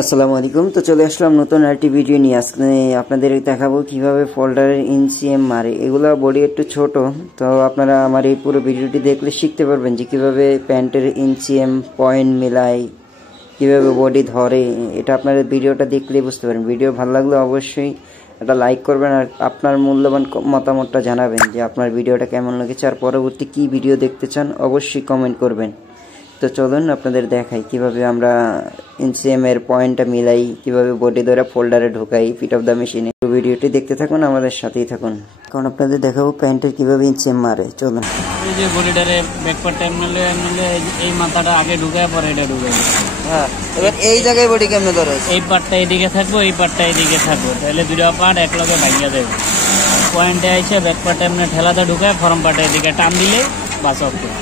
আসসালামু আলাইকুম। তো চলে আসলাম নতুন আরেকটি ভিডিও নিয়ে। আজকে আপনাদের দেখাবো কিভাবে ফোল্ডারের ইনসিএম মারে। এগুলা বডি একটু ছোট, তো আপনারা আমার এই পুরো ভিডিওটি দেখলে শিখতে পারবেন যে কিভাবে প্যান্টের ইনসিএম পয়েন্ট মেলায়, কিভাবে বডি ধরে। এটা আপনারা ভিডিওটা দেখলেই বুঝতে পারবেন। ভিডিও ভালো লাগলে অবশ্যই একটা লাইক করবেন আর আপনার মূল্যবান মতামতটা জানাবেন যে আপনার ভিডিওটা কেমন লেগেছে আর পরবর্তী কি ভিডিও দেখতে চান অবশ্যই কমেন্ট করবেন। তো চলুন আপনাদের দেখাই কিভাবে আমরা ইনসিএম এর পয়েন্টটা মিলাই, কিভাবে বডি ধরে ফোল্ডারে ঢোকাই পিট অফ দ্য মেশিনে। ভিডিওটি দেখতে থাকুন, আমাদের সাথেই থাকুন। কারণ আপনাদের দেখাবো প্যান্টের কিভাবে ইনসিএম মারে। চলুন। এই যে বডিটারে ব্যাকপার্ট টাইম নিলে এই মাথাটা আগে ঢুকায় পরে এটা ঢুকায়। হ্যাঁ, এবার এই জায়গায় বডি কেমনে ধরে? এই পার্টটা এদিকে থাকবো, এই পার্টটা এদিকে থাকবো, তাহলে দুটো পার্ট এক লগে ভাঙিয়া দেবে। পয়েন্টে আইসে ব্যাকপার্ট টাইম ঠেলাতে ঢুকায় ফরম পার্টে এদিকে টান দিলে বাস অফ করে।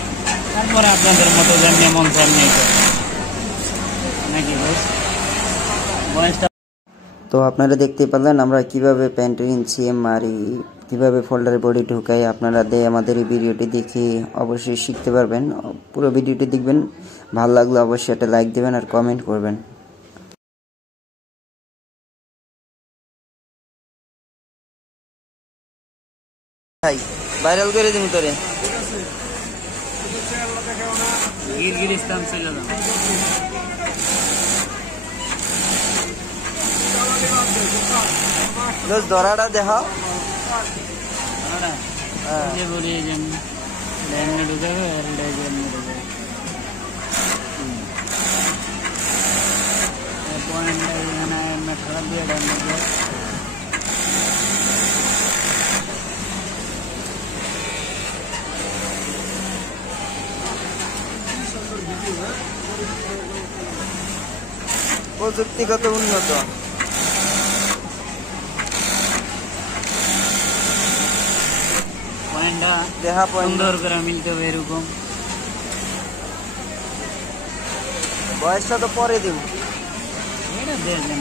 তারপরে আপনাদের মতো যেমনি মন তেমনি নাকি বয়সটা। তো আপনারা দেখতে পেলেন আমরা কিভাবে প্যান্টের ইনসিএম মারি, কিভাবে ফোল্ডারে বডি ঢুকাই। আপনারা আমাদের এই ভিডিওটি দেখে অবশ্যই শিখতে পারবেন। পুরো ভিডিওটি দেখবেন, ভালো লাগলে অবশ্যই একটা লাইক দেবেন আর কমেন্ট করবেন। ভাইরাল করে দিন তোরে। গিরগিরিস্তান চলে যান। ধরাটা দেখাও। বলি ডাইনে ঢুকাবে আর ডাইনে ঢুকাবে। পয়েন্ট এখানে খারাপ দিয়ে ডাইনে প্রযুক্তিগত উন্নত। পয়েন্টটা সুন্দর করে মিলতে হবে এরকম। বয়সটা তো পরে দিব। এটা দেখবেন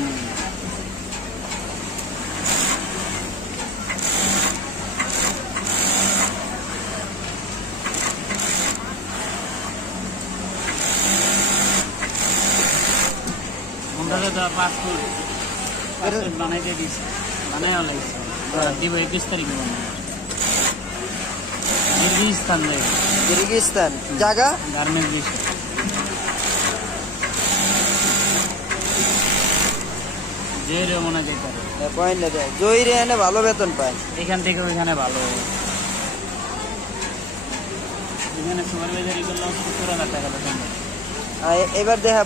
পাসপোর্ট বানাইতে দিচ্ছে, বানাইও লাগছে। দিব 21 তারিখে বানাই। কিরগিজস্তান যাই। কিরগিজস্তান জায়গা গার্মেন্টস বিষয়। জয়রে মনে যেতে পারে পয়েন্ট দেয়। জয়রে এনে ভালো বেতন পায়। এখান থেকে ওইখানে ভালো। এখানে সুপারভাইজারি করলাম 70,000 টাকা বেতন। এবার দেখা